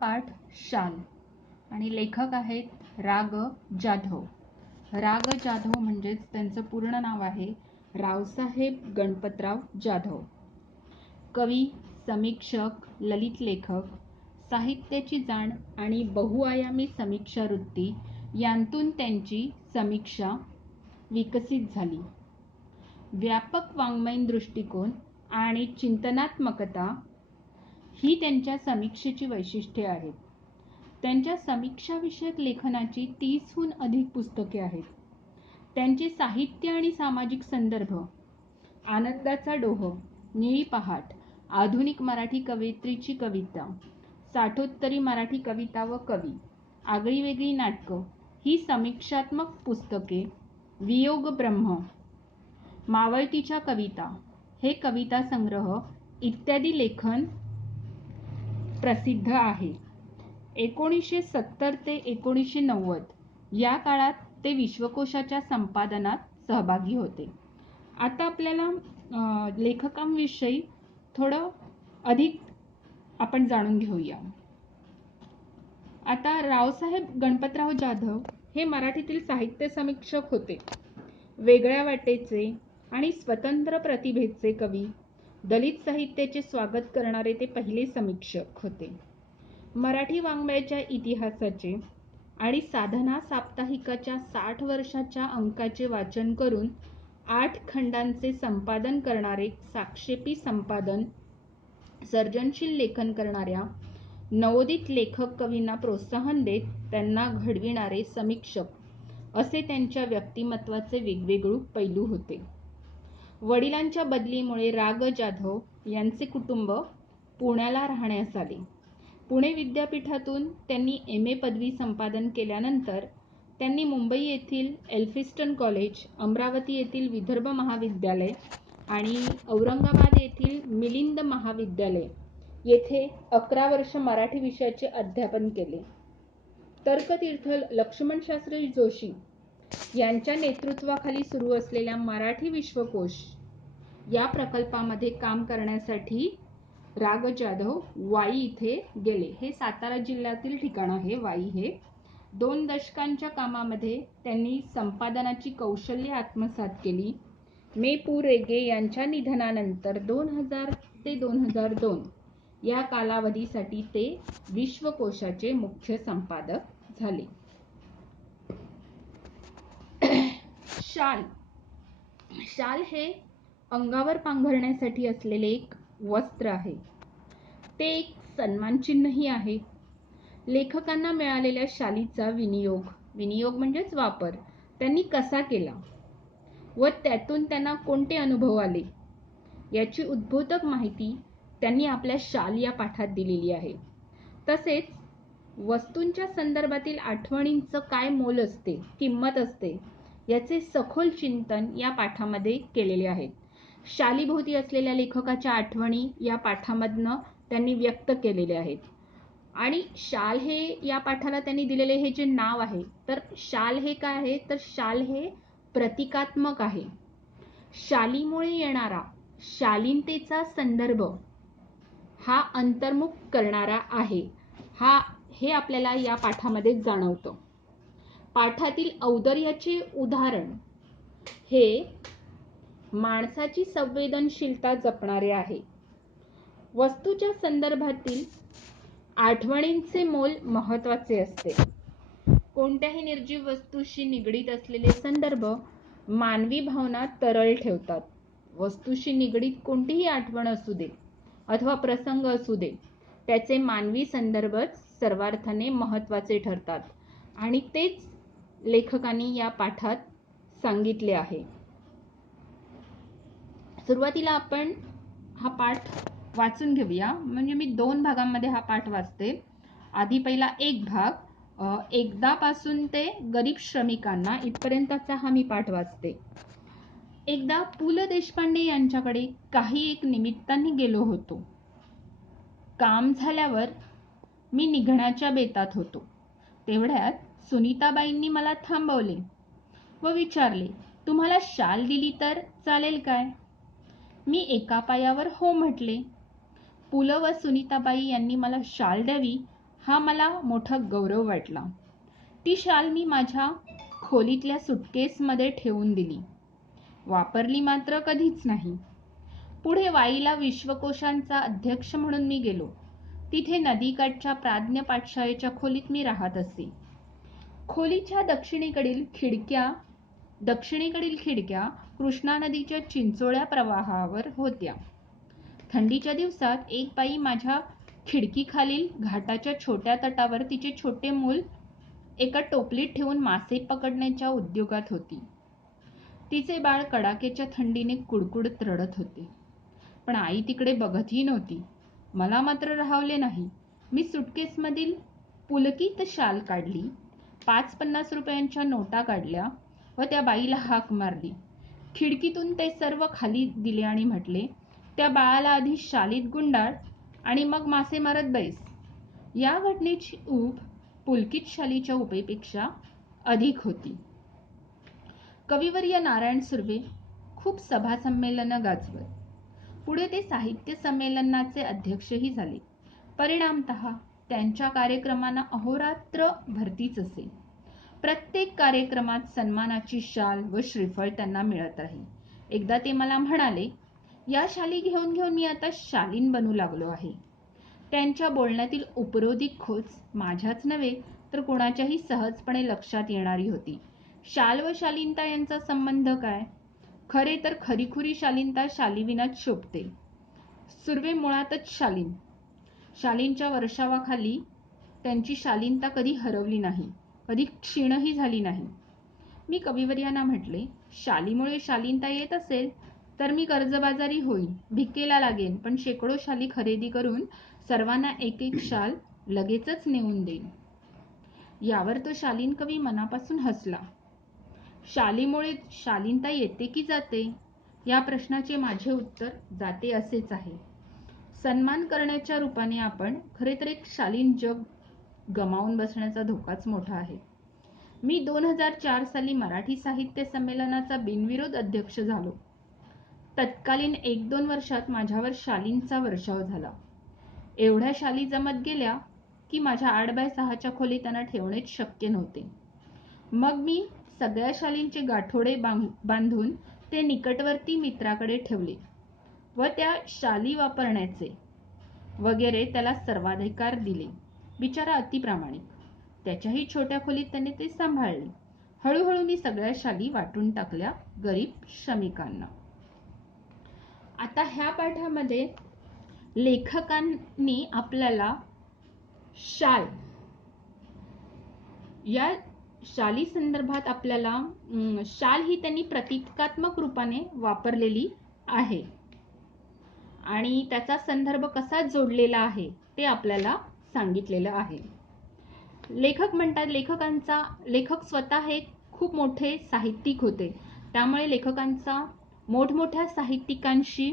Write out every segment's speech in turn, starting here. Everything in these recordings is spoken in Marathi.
पाठ शाल आणि लेखक आहेत राग जाधव. राग जाधव म्हणजेच त्यांचं पूर्ण नाव आहे रावसाहेब गणपतराव जाधव. कवी, समीक्षक, ललित लेखक, साहित्याची जाण आणि बहुआयामी समीक्षा वृत्ती यांतून त्यांची समीक्षा विकसित झाली. व्यापक वाङ्मयीन दृष्टिकोन आणि चिंतनात्मकता ही त्यांच्या समीक्षेची वैशिष्ट्ये आहेत. त्यांच्या समीक्षाविषयक लेखनाची 30हून अधिक पुस्तके आहेत. त्यांचे साहित्य आणि सामाजिक संदर्भ, आनंदाचा डोह, निळी पहाट, आधुनिक मराठी कवयित्रीची कविता, साठोत्तरी मराठी कविता व कवी, आगळीवेगळी नाटकं ही समीक्षात्मक पुस्तके, वियोग ब्रह्म, मावळतीच्या कविता हे कविता संग्रह इत्यादी लेखन प्रसिद्ध आहे. 1970 ते 1990 या काळात ते विश्वकोशाच्या संपादनात सहभागी होते. आता आपल्याला लेखकांविषयी थोडं अधिक आपण जाणून घेऊया. आता रावसाहेब गणपतराव जाधव हे मराठीतील साहित्य समीक्षक होते. वेगळ्या वाटेचे आणि स्वतंत्र प्रतिभेचे कवी, दलित साहित्याचे स्वागत करणारे ते पहिले समीक्षक होते. मराठी वाङ्मयाच्या इतिहासाचे आणि साधना साप्ताहिकाच्या 60 वर्षाच्या अंकाचे वाचन करून 8 खंडांचे संपादन करणारे, साक्षेपी संपादन, सर्जनशील लेखन करणाऱ्या नवोदित लेखक कवींना प्रोत्साहन देत त्यांना घडविणारे समीक्षक असे त्यांच्या व्यक्तिमत्वाचे वेगवेगळे पैलू होते. वडिलांच्या बदलीमुळे राग जाधव यांचे कुटुंब पुण्याला राहण्यास आले. पुणे विद्यापीठातून त्यांनी MA पदवी संपादन केल्यानंतर त्यांनी मुंबई येथील एल्फिस्टन कॉलेज, अमरावती येथील विदर्भ महाविद्यालय आणि औरंगाबाद येथील मिलिंद महाविद्यालय येथे 11 वर्ष मराठी विषयाचे अध्यापन केले. तर्कतीर्थ लक्ष्मणशास्त्री जोशी यांच्या नेतृत्वाखाली सुरू असलेल्या मराठी विश्वकोश या प्रकल्पामध्ये काम करण्यासाठी राग जाधव वाई इथे गेले. हे सातारा जिल्ह्यातील ठिकाण आहे वाई हे. 2 दशकांच्या कामामध्ये त्यांनी संपादनाची कौशल्य आत्मसात केली. मे. पु. रेगे यांच्या निधनानंतर 2000 ते 2002 या कालावधीसाठी ते विश्वकोशाचे मुख्य संपादक झाले. शाल हे अंगावर पांघरण्यासाठी असलेले एक वस्त्र आहे. ते एक सन्मानचिन्हही आहे. लेखकांना मिळालेल्या शालीचा विनियोग म्हणजेच वापर त्यांनी कसा केला व त्यातून त्यांना कोणते अनुभव आले याची उद्बोधक माहिती त्यांनी आपल्या शाल या पाठात दिलेली आहे. तसेच वस्तूंच्या संदर्भातील आठवणींचं काय मोल असते, किंमत असते याचे सखोल चिंतन या पाठामध्ये केलेले आहेत. शालीभोवती असलेल्या लेखकाच्या आठवणी या पाठामधनं त्यांनी व्यक्त केलेले आहेत. आणि शाल हे या पाठाला त्यांनी दिलेले हे जे नाव आहे, तर शाल हे काय आहे, तर शाल हे प्रतिकात्मक आहे. शालीमुळे येणारा शालीनतेचा संदर्भ हा अंतर्मुख करणारा आहे. हे आपल्याला या पाठामध्ये जाणवतं. पाठातील औदार्याचे उदाहरण हे माणसाची संवेदनशीलता जपणारे आहे. वस्तूच्या संदर्भातील आठवणींचे मोल महत्त्वाचे असते. कोणत्याही निर्जीव वस्तूशी निगडीत असलेले संदर्भ मानवी भावना तरळ ठेवतात. वस्तूशी निगडीत कोणतीही आठवण असू दे अथवा प्रसंग असू दे, त्याचे मानवी संदर्भच सर्वार्थाने महत्त्वाचे ठरतात आणि तेच लेखकांनी या पाठात सांगितले आहे. सुरुवातीला आपण हा पाठ वाचून घेऊया. म्हणजे मी 2 भागांमध्ये हा पाठ वाचते. आधी पहिला एक भाग, एकदापासून ते गरीब श्रमिकांना इथपर्यंतचा हा मी पाठ वाचते. एकदा पु ल देशपांडे यांच्याकडे काही एक निमित्ताने गेलो होतो. काम झाल्यावर मी निघण्याच्या बेतात होतो. तेवढ्यात सुनीताबाईंनी मला थांबवले व विचारले, तुम्हाला शाल दिली तर चालेल काय? मी एका पायावर हो म्हटले. पु ल व सुनीताबाई यांनी मला शाल द्यावी हा मला मोठा गौरव वाटला. ती शाल मी माझ्या खोलीतल्या सुटकेसमध्ये ठेवून दिली. वापरली मात्र कधीच नाही. पुढे वाईला विश्वकोशांचा अध्यक्ष म्हणून मी गेलो. तिथे नदीकाठच्या प्राज्ञ पाठशाळेच्या खोलीत मी राहत असे. खोलीच्या दक्षिणेकडील खिडक्या कृष्णा नदीच्या चिंचोळ्या प्रवाहावर होत्या. थंडीच्या दिवसात एक बाई माझ्या खिडकीखालील घाटाच्या छोट्या तटावर तिचे छोटे मूल एका टोपलीत ठेवून मासे पकडण्याच्या उद्योगात होती. तिचे बाळ कडाक्याच्या थंडीने कुडकुडत रडत होते. पण आई तिकडे बघतही नव्हती. मला मात्र राहावले नाही. मी सुटकेसमधील पुलकित शाल काढली, 5-50 रुपयांच्या नोटा काढल्या व त्या बाईला हाक मारली. खिडकीतून ते सर्व खाली दिले आणि म्हटले, त्या बाळाला आधी शालीत गुंडाळ आणि मग मासे मारत बैस. या घटनेची ऊब पुलकित शालीच्या उपेपेक्षा अधिक होती. कविवर्य नारायण सुर्वे खूप सभा संमेलनं गाजवत. पुढे ते साहित्य संमेलनाचे अध्यक्षही झाले. परिणामतः त्यांच्या कार्यक्रमांना अहोरात्र भरतीच असे. प्रत्येक कार्यक्रमात सन्मानाची शाल व श्रीफळ त्यांना मिळत राही. एकदा ते मला म्हणाले, या शाली घेऊन घेऊन मी आता शालीन बनू लागलो आहे. त्यांच्या बोलण्यातील उपरोधिक खोच माझ्याच नव्हे तर कोणाच्याही सहजपणे लक्षात येणारी होती. शाल व शालीनता यांचा संबंध काय? खरे तर खरीखुरी शालीनता शालीविनाच शोभते. सुर्वे मुळातच शालीन. शालींच्या वर्षावाखाली त्यांची शालीनता कधी हरवली नाही, कधी क्षीणही झाली नाही. मी कविवर्यांना म्हटले, शालीमुळे शालीनता येत असेल तर मी कर्जबाजारी होईन, भिकेला लागेन, पण शेकडो शाली खरेदी करून सर्वांना एक एक शाल लगेचच नेऊन देईन. यावर तो शालीन कवी मनापासून हसला. शालीमुळे शालीनता येते की जाते? या प्रश्नाचे माझे उत्तर जाते असेच आहे. सन्मान करण्याच्या रूपाने आपण खरे तर एक शालीन जग गमावून बसण्याचा धोकाच मोठा आहे. मी 2004 साली मराठी साहित्य संमेलनाचा बिनविरोध अध्यक्ष झालो. तत्कालीन 1-2 वर्षात माझ्यावर शालींचा वर्षाव झाला. एवढ्या शाली जमत गेल्या की माझ्या 8x6च्या खोलीत त्यांना ठेवणेच शक्य नव्हते. मग मी सगळ्या शालींचे गाठोडे बांधून ते निकटवर्ती मित्राकडे ठेवले व त्या शाली वापरण्याचे वगैरे त्याला सर्वाधिकार दिले. बिचारा अतिप्रामाणिक. त्याच्याही छोट्या खोलीत त्याने ते सांभाळले. हळूहळू मी सगळ्या शाली वाटून टाकल्या गरीब श्रमिकांना. आता ह्या पाठामध्ये लेखकांनी आपल्याला शाल या शाली संदर्भात आपल्याला शाल ही त्यांनी प्रतिकात्मक रूपाने वापरलेली आहे आणि त्याचा संदर्भ कसा जोडलेला आहे ते आपल्याला सांगितलेलं आहे. लेखक म्हणतात, लेखक स्वतः हे खूप मोठे साहित्यिक होते. त्यामुळे लेखकांचा मोठमोठ्या साहित्यिकांशी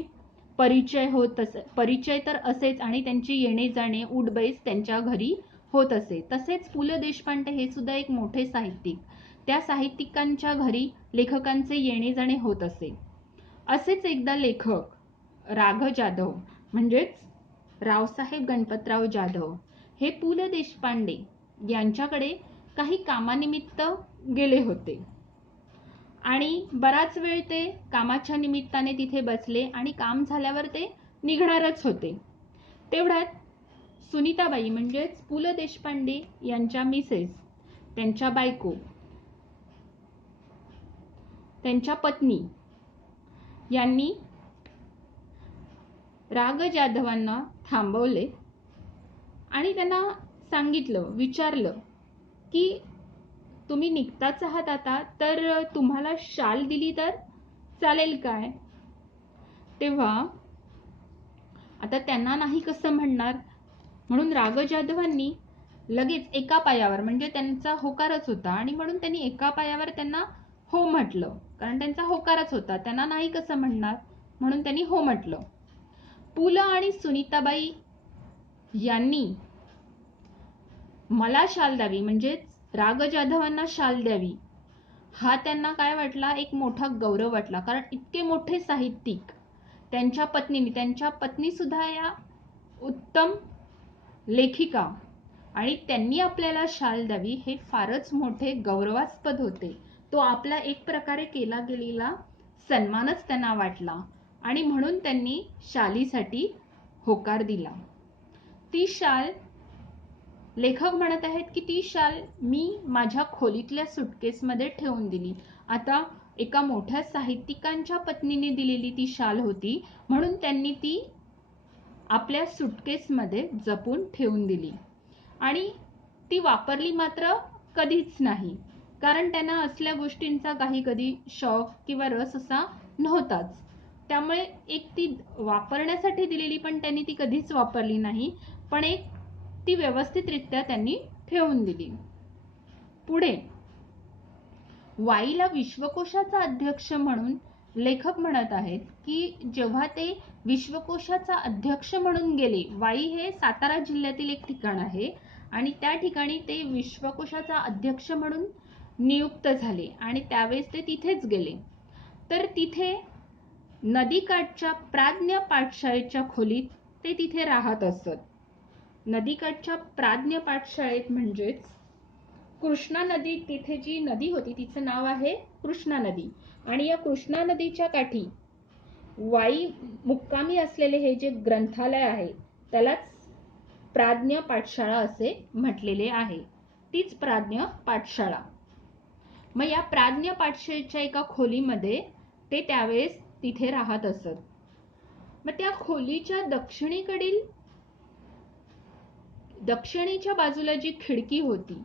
परिचय तर असेच आणि त्यांची येणे जाणे उठबैस त्यांच्या घरी होत असे. तसेच पु ल देशपांडे हे सुद्धा एक मोठे साहित्यिक. त्या साहित्यिकांच्या घरी लेखकांचे येणे जाणे होत असे. असेच एकदा लेखक राघ जाधव म्हणजेच रावसाहेब गणपतराव जाधव हे पु ल देशपांडे यांच्याकडे काही कामानिमित्त गेले होते आणि बराच वेळ ते कामाच्या निमित्ताने तिथे बसले आणि काम झाल्यावर ते निघणारच होते. तेवढ्यात सुनीताबाई म्हणजेच पु ल देशपांडे यांच्या मिसेस, त्यांच्या बायको, त्यांच्या पत्नी यांनी राघ जाधवांना थांबवले आणि त्यांना विचारलं की तुम्ही निघताच आहात आता, तर तुम्हाला शाल दिली तर चालेल काय? तेव्हा आता त्यांना नाही कसं म्हणणार, म्हणून राघ जाधवांनी लगेच एका पायावर, म्हणजे त्यांचा होकारच होता आणि म्हणून त्यांनी एका पायावर त्यांना हो म्हटलं, कारण त्यांचा होकारच होता, त्यांना नाही कसं म्हणणार म्हणून त्यांनी हो म्हटलं. पु ल आणि सुनीताबाई यांनी मला शाल द्यावी, म्हणजेच राघ जाधवांना शाल द्यावी, हा त्यांना काय वाटला, एक मोठा गौरव वाटला. कारण इतके मोठे साहित्यिक, त्यांच्या पत्नी सुद्धा या उत्तम लेखिका आणि त्यांनी आपल्याला शाल द्यावी हे फारच मोठे गौरवास्पद होते. तो आपला एक प्रकारे केला गेलेला सन्मानच त्यांना वाटला आणि म्हणून त्यांनी शालीसाठी होकार दिला. ती शाल, लेखक म्हणत आहेत की ती शाल मी माझ्या खोलीतल्या सुटकेसमध्ये ठेवून दिली. आता एका मोठ्या साहित्यिकांच्या पत्नीने दिलेली ती शाल होती, म्हणून त्यांनी ती आपल्या सुटकेसमध्ये जपून ठेवून दिली आणि ती वापरली मात्र कधीच नाही, कारण त्यांना असल्या गोष्टींचा काही कधी शौक किंवा रस असा नव्हताच. त्यामुळे एक ती वापरण्यासाठी दिलेली पण त्यांनी ती कधीच वापरली नाही, पण एक ती व्यवस्थितरित्या त्यांनी ठेवून दिली. पुढे वाईला विश्वकोशाचा अध्यक्ष म्हणून लेखक म्हणत आहेत की जेव्हा ते विश्वकोशाचा अध्यक्ष म्हणून गेले, वाई हे सातारा जिल्ह्यातील एक ठिकाण आहे आणि त्या ठिकाणी ते विश्वकोशाचा अध्यक्ष म्हणून नियुक्त झाले आणि त्यावेळेस ते तिथेच गेले. तर तिथे नदीकाठच्या प्राज्ञ पाठशाळेच्या खोलीत ते तिथे राहत असत. नदीकाठच्या प्राज्ञ पाठशाळेत म्हणजेच कृष्णा नदी, तिथे जी नदी होती तिचं नाव आहे कृष्णा नदी आणि या कृष्णा नदीच्या काठी वाई मुक्कामी असलेले हे जे ग्रंथालय आहे त्यालाच प्राज्ञ पाठशाळा असे म्हटलेले आहे. तीच प्राज्ञ पाठशाळा. मग या प्राज्ञ पाठशाळेच्या एका खोलीमध्ये ते त्यावेळेस तिथे राहत असत. मग त्या खोलीच्या दक्षिणेच्या बाजूला जी खिडकी होती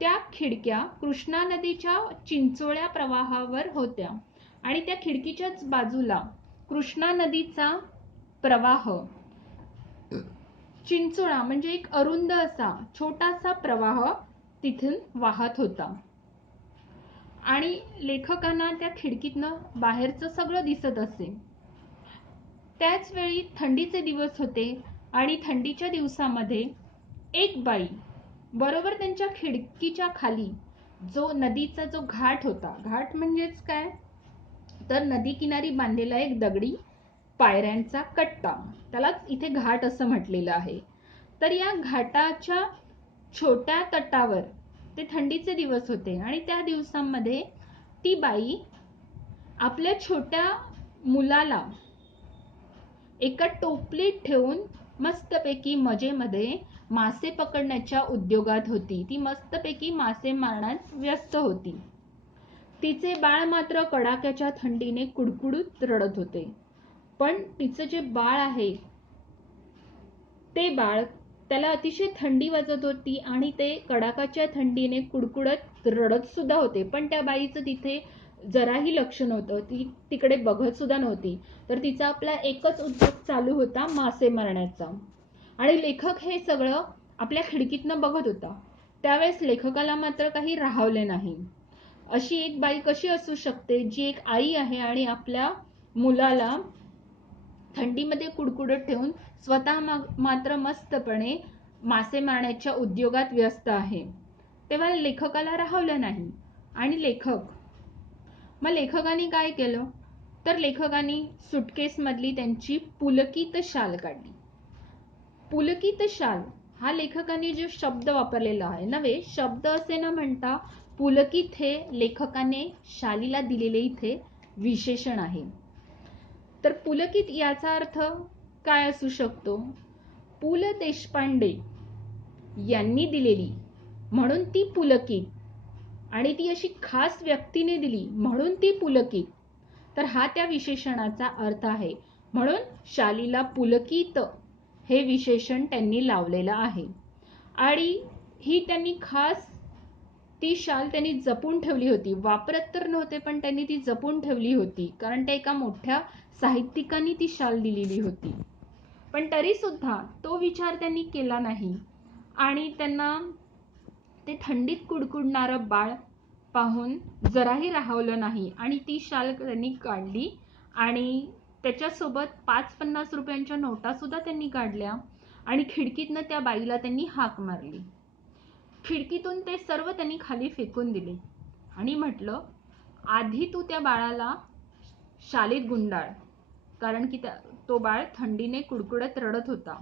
त्या खिडक्या कृष्णा नदीच्या चिंचोळ्या प्रवाहावर होत्या आणि त्या खिडकीच्याच बाजूला कृष्णा नदीचा प्रवाह चिंचोळा म्हणजे एक अरुंद असा छोटासा प्रवाह तिथून वाहत होता आणि लेखकांना त्या खिडकीतनं बाहेरचं सगळं दिसत असे. त्याच वेळी थंडीचे दिवस होते आणि थंडीच्या दिवसामध्ये एक बाई बरोबर त्यांच्या खिडकीच्या खाली जो नदीचा जो घाट होता, घाट म्हणजेच काय तर नदी किनारी बांधलेला एक दगडी पायऱ्यांचा कट्टा, त्यालाच इथे घाट असं म्हटलेलं आहे. तर या घाटाच्या छोट्या तटावर ते थंडीचे दिवस होते आणि त्या दिवसांमध्ये ती बाई आपल्या छोट्या मुलाला एका टोपलीत ठेवून मस्तपैकी मजेमध्ये मासे पकडण्याच्या उद्योगात होती. ती मस्तपैकी मासे मारण्यात व्यस्त होती. तिचे बाळ मात्र कडाक्याच्या थंडीने कुडकुडत रडत होते. पण तिचं जे बाळ आहे ते बाळ, त्याला अतिशय थंडी वाजत होती आणि ते कडाक्याच्या थंडीने कुडकुडत रडत सुद्धा होते, पण त्या बाईचं तिथे जराही लक्ष नव्हतं. ती तिकडे बघत सुद्धा नव्हती. तर तिचा आपला एकच उद्योग चालू होता मासे मारण्याचा आणि लेखक हे सगळं आपल्या खिडकीतनं बघत होता. त्यावेळेस लेखकाला मात्र काही राहवले नाही. अशी एक बाई कशी असू शकते जी एक आई आहे आणि आपल्या मुलाला थंडीमध्ये कुडकुडत ठेवून स्वतः मात्र मस्तपणे मासे मारण्याच्या उद्योगात व्यस्त आहे. तेव्हा लेखकाला राहवलं नाही आणि लेखकाने काय केलं तर लेखकाने सुटकेस मधली त्यांची पुलकित शाल काढली. पुलकित शाल हा लेखकाने जो शब्द वापरलेला आहे नव्हे, शब्द असे न म्हणता पुलकित हे लेखकाने शालीला दिलेले इथे विशेषण आहे. तर पुलकित याचा अर्थ काय असू शकतो? पु ल देशपांडे यांनी दिलेली म्हणून ती पुलकित आणि ती अशी खास व्यक्तीने दिली म्हणून ती पुलकित. तर हा त्या विशेषणाचा अर्थ आहे. म्हणून शालीला पुलकित हे विशेषण त्यांनी लावलेलं आहे आणि ही त्यांनी खास ती शाल त्यांनी जपून ठेवली होती. वापरत तर नव्हते पण त्यांनी ती जपून ठेवली होती, कारण त्या एका मोठ्या साहित्यिकांनी ती शाल दिलेली होती. पण तरी सुद्धा तो विचार त्यांनी केला नाही आणि त्यांना ते थंडीत कुडकुडणारं बाळ पाहून जराही राहवलं नाही आणि ती शाल त्यांनी काढली आणि त्याच्यासोबत 5-50 रुपयांच्या नोटा सुद्धा त्यांनी काढल्या आणि खिडकीतनं त्या बाईला त्यांनी हाक मारली. खिडकीतून ते सर्व त्यांनी खाली फेकून दिले आणि म्हटलं, आधी तू त्या बाळाला शालीत गुंडाळ, कारण की तो बाळ थंडीने कुडकुडत रडत होता.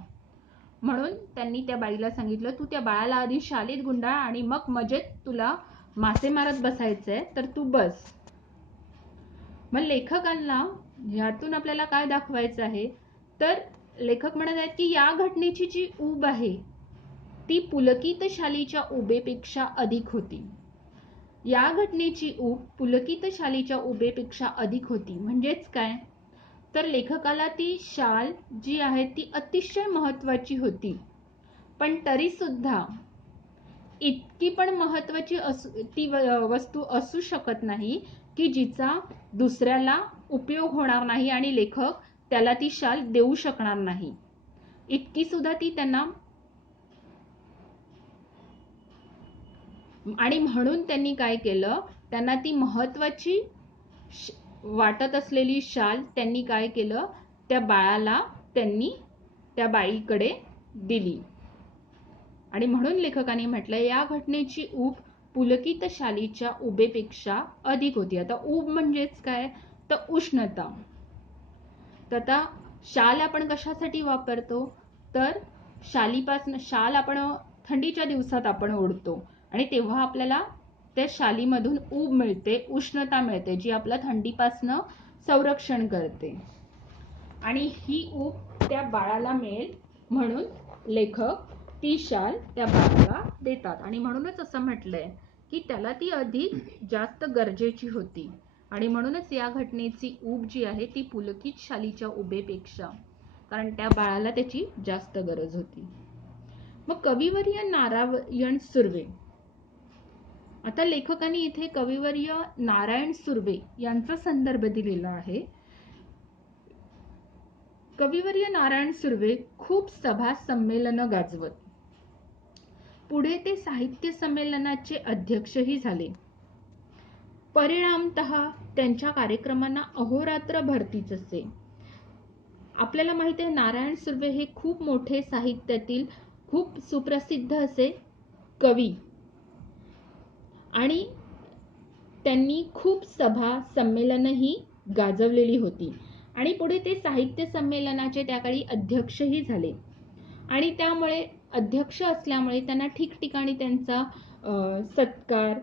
म्हणून त्यांनी त्या बाईला सांगितलं, तू त्या बाळाला आधी शालीत गुंडाळ आणि मग मजेत तुला मासे मारत बसायचंय, तर तू बस. मग लेखकांना यातून आपल्याला काय दाखवायचं आहे, तर लेखक म्हणत आहेत की या घटनेची जी ऊब आहे ती पुलकित शालीच्या उभेपेक्षा अधिक होती. या घटनेची ऊब पुलकित शालीच्या उभेपेक्षा अधिक होती. म्हणजेच काय, तर लेखकाला ती शाल जी आहे ती अतिशय महत्वाची होती, पण तरी सुद्धा इतकी पण महत्वाची ती वस्तू असू शकत नाही की जिचा दुसऱ्याला उपयोग होणार नाही आणि लेखक त्याला ती शाल देऊ शकणार नाही. इतकी सुद्धा ती त्यांना, आणि म्हणून त्यांनी काय केलं, त्यांना ती महत्वाची वाटत असलेली शाल त्यांनी काय केलं, त्या बाळाला त्यांनी त्या बाईकडे दिली. आणि म्हणून लेखकाने म्हटलं या घटनेची ऊब पुलकित शालीच्या उभेपेक्षा अधिक होती. आता ऊब म्हणजेच काय, तर उष्णता. तर आता शाल आपण कशासाठी वापरतो, तर शालीपासून शाल आपण थंडीच्या दिवसात आपण ओढतो आणि तेव्हा आपल्याला त्या शालीमधून ऊब मिळते, उष्णता मिळते, जी आपल्या थंडीपासून संरक्षण करते. आणि ही ऊब त्या बाळाला मिळेल म्हणून लेखक ती शाल त्या बाळाला देतात. आणि म्हणूनच असं म्हटलंय की त्याला ती अधिक जास्त गरजेची होती आणि म्हणूनच या घटनेची ऊब जी आहे ती पुलकित शालीच्या उभेपेक्षा, कारण त्या बाळाला त्याची जास्त गरज होती. मग कविवर्य नारायण सुर्वे, आता लेखकांनी इथे कविवर्य नारायण सुर्वे यांचा संदर्भ दिलेला आहे. कविवर्य नारायण सुर्वे खूप सभा संमेलनं गाजवत. पुढे ते साहित्य संमेलनाचे अध्यक्षही झाले. परिणामतः त्यांच्या कार्यक्रमांना अहोरात्र भरतीच असे. आपल्याला माहिती आहे नारायण सुर्वे हे खूप मोठे साहित्यातील खूप सुप्रसिद्ध असे कवी आणि त्यांनी खूप सभा संमेलनही गाजवलेली होती आणि पुढे ते साहित्य संमेलनाचे त्याकाळी अध्यक्षही झाले. आणि त्यामुळे अध्यक्ष असल्यामुळे त्यांना ठिकठिकाणी त्यांचा सत्कार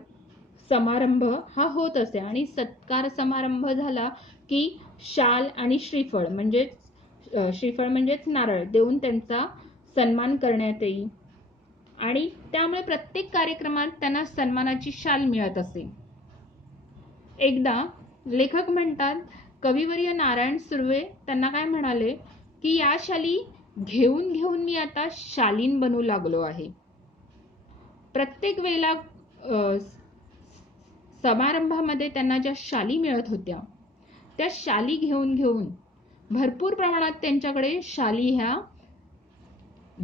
समारंभ हा होत असे. आणि सत्कार समारंभ झाला की शाल आणि श्रीफळ म्हणजेच नारळ देऊन त्यांचा सन्मान करण्यात येई आणि त्यामुळे प्रत्येक कार्यक्रमात त्यांना सन्मानाची शाल मिळत असे. एकदा लेखक म्हणतात कविवर्य नारायण सुर्वे त्यांना काय म्हणाले की या शाली घेऊन घेऊन मी आता शालीन बनू लागलो आहे. प्रत्येक वेळेला समारंभामध्ये त्यांना ज्या शाली मिळत होत्या त्या शाली घेऊन घेऊन भरपूर प्रमाणात त्यांच्याकडे शाली ह्या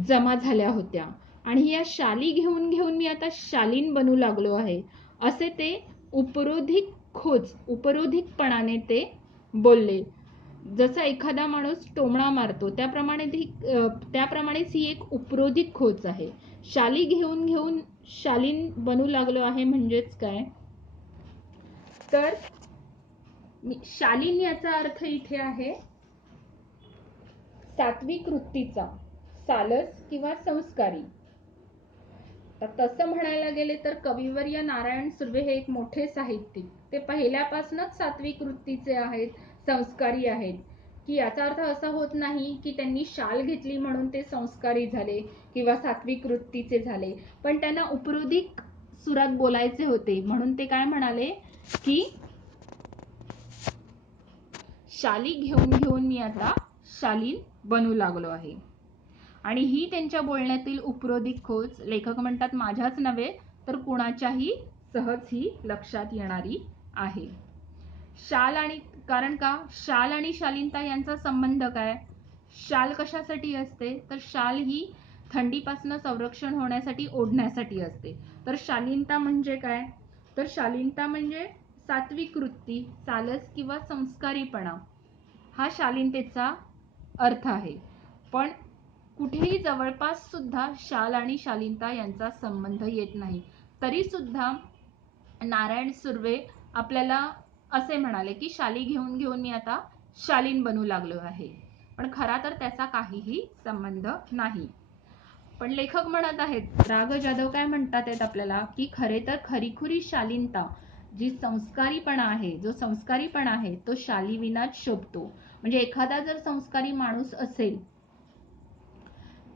जमा झाल्या होत्या आणि या शाली घेऊन घेऊन मी आता शालीन बनू लागलो आहे असे ते उपरोधिकपणाने ते बोलले. जसा एखादा माणूस टोमणा मारतो त्याप्रमाणेच ही एक उपरोधिक खोच आहे. शाली घेऊन घेऊन शालीन बनू लागलो आहे म्हणजेच काय, तर शालीन याचा अर्थ इथे आहे सात्विक वृत्तीचा, सालस किंवा संस्कारी. तसं म्हणायला गेले तर कविवर्य नारायण सुर्वे हे एक मोठे साहित्यिक, ते पहिल्यापासूनच सात्विक वृत्तीचे आहेत, संस्कारी आहेत. की याचा अर्थ असा होत नाही की त्यांनी शाल घेतली म्हणून ते संस्कारी झाले किंवा सात्विक वृत्तीचे झाले, पण त्यांना उपरोधिक सुरात बोलायचे होते म्हणून ते काय म्हणाले की शाली घेऊन घेऊन मी आता शालीन बनू लागलो आहे. आणि ही त्यांच्या बोलण्यातील उपरोधिक खोच लेखक म्हणतात माझ्याच नव्हे तर कुणाच्याही सहज ही लक्षात येणारी आहे. शाल आणि कारण का शाल आणि शालीनता यांचा संबंध काय, शाल कशासाठी असते तर शाल ही थंडीपासून संरक्षण होण्यासाठी ओढण्यासाठी असते. तर शालीनता म्हणजे काय, तर शालीनता म्हणजे सात्विक वृत्ती, सालस किंवा संस्कारीपणा हा शालीनतेचा अर्थ आहे. पण कुठेही जवळपास सुद्धा शाल आणि शालीनता यांचा संबंध येत नाही. तरी सुद्धा नारायण सुर्वे आपल्याला असे म्हणाले की शाली घेऊन घेऊन मी आता शालीन बनू लागलो आहे, पण खरा तर त्याचा काहीही संबंध नाही. पण लेखक म्हणत आहेत, राग जाधव काय म्हणतात आहेत आपल्याला, की खरे तर खरीखुरी शालीनता, जी संस्कारीपणा आहे, जो संस्कारीपणा आहे तो शालीविनाच शोभतो. म्हणजे एखादा जर संस्कारी माणूस असेल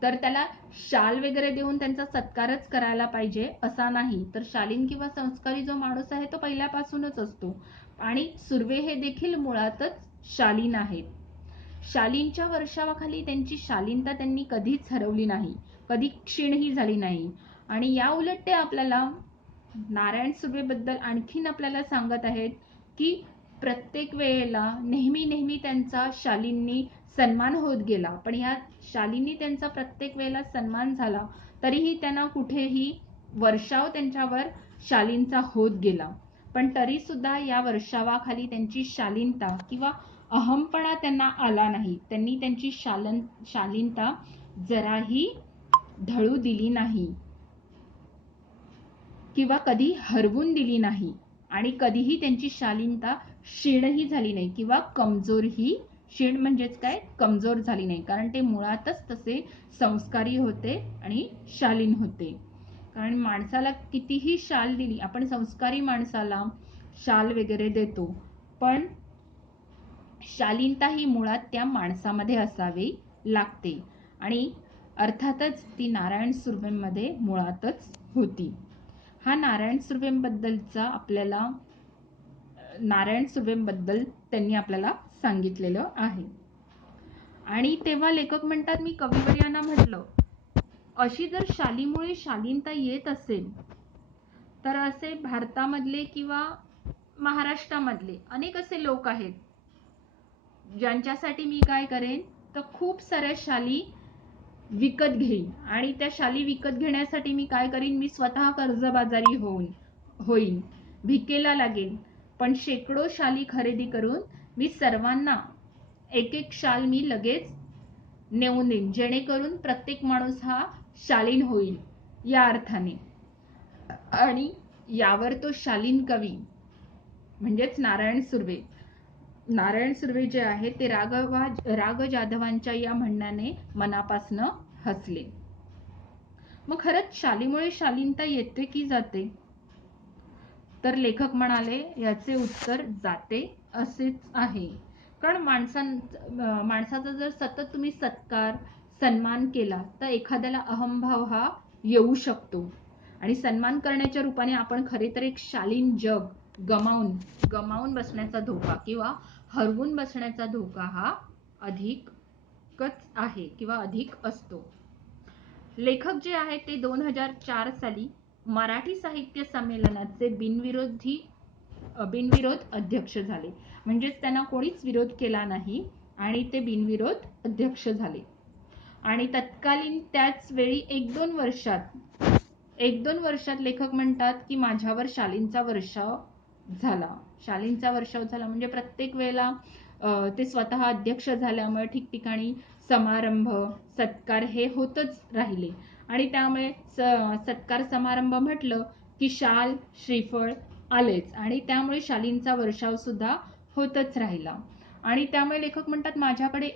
तर त्याला शाल वगैरे देऊन त्यांचा सत्कारच करायला पाहिजे असा नाही, तर शालीन किंवा संस्कारी जो माणूस आहे तो पहिल्यापासूनच असतो. आणि सुर्वे हे देखील मुळातच शालीन आहेत. शालीनच्या वर्षावाखाली त्यांची शालीनता त्यांनी कधीच हरवली नाही, कधी क्षीणही झाली नाही. आणि या उलट ते आपल्याला नारायण सुर्वेबद्दल आणखीन आपल्याला सांगत आहेत की प्रत्येक वेळेला नेहमी त्यांचा शालींनी सन्मान होत गेला, पण या शालींनी त्यांचा प्रत्येक वेळेला सन्मान झाला तरीही त्यांना कुठेही वर्षाव त्यांच्यावर शालींचा होत गेला, पण तरी सुद्धा या वर्षावाखाली त्यांची शालीनता किंवा अहमपणा त्यांना आला नाही. त्यांनी त्यांची शालीनता जराही ढळू दिली नाही किंवा कधी हरवून दिली नाही, आणि कधीही त्यांची शालीनता क्षीणही झाली नाही किंवा कमजोरही, क्षीण म्हणजेच काय, कमजोर झाली नाही, कारण ते मुळातच तसे संस्कारी होते आणि शालीन होते. कारण माणसाला कितीही शाल दिली, आपण संस्कारी माणसाला शाल वगैरे देतो, पण शालीनता ही मुळात त्या माणसामध्ये असावी लागते, आणि अर्थातच ती नारायण सुर्वेमध्ये मुळातच होती. हा नारायण सुर्वेबद्दलचा आपल्याला, नारायण सुर्वेबद्दल त्यांनी आपल्याला सांगितलेलं आहे. आणि तेव्हा लेखक म्हणतात, मी कविवर्यांना म्हटलं, अशी जर शालीमुळे शालीनता येत असेल तर असे भारतामधले किंवा महाराष्ट्रामधले अनेक असे लोक आहेत ज्यांच्यासाठी मी काय करेन तर खूप साऱ्या शाली विकत घेईन, आणि त्या शाली विकत घेण्यासाठी मी काय करीन, मी स्वतः कर्जबाजारी होईन, भिकेला लागेल, पण शेकडो शाली खरेदी करून मी सर्वांना एक एक शाल मी लगेच नेऊन देईन, जेणेकरून प्रत्येक माणूस हा शालीन होईल या अर्थाने. आणि यावर तो शालीन कवी म्हणजेच नारायण सुर्वे जे आहे ते राग जाधवांच्या या म्हणण्याने मनापासनं हसले. मग खरंच शालीमुळे शालीनता येते की जाते? तर लेखक म्हणाले, याचे उत्तर जाते असेच आहे. कारण माणसाचा जर सतत तुम्ही सत्कार सन्मान केला तर एखाद्याला अहंभाव हा येऊ शकतो, आणि सन्मान करण्याच्या रूपाने आपण खरे तर एक शालीन जग गमावून बसण्याचा धोका किंवा हरवून बसण्याचा धोका हा अधिकच आहे किंवा अधिक असतो. लेखक जे आहेत ते 2004 साली मराठी साहित्य संमेलनाचे बिनविरोध अध्यक्ष झाले. म्हणजेच त्यांना कोणीच विरोध केला नाही आणि ते बिनविरोध अध्यक्ष झाले. आणि तत्कालीन त्याच वेळी एक दोन वर्षात लेखक म्हणतात की माझ्यावर शालींचा वर्षाव झाला म्हणजे प्रत्येक वेळेला ते स्वतः अध्यक्ष झाल्यामुळे ठिकठिकाणी समारंभ सत्कार हे होतच राहिले, आणि त्यामुळे सत्कार समारंभ म्हटलं की शाल श्रीफळ आलेच, आणि त्यामुळे शालींचा वर्षाव सुद्धा होतच राहिला. आणि त्यामुळे लेखक म्हणतात, माझ्याकडे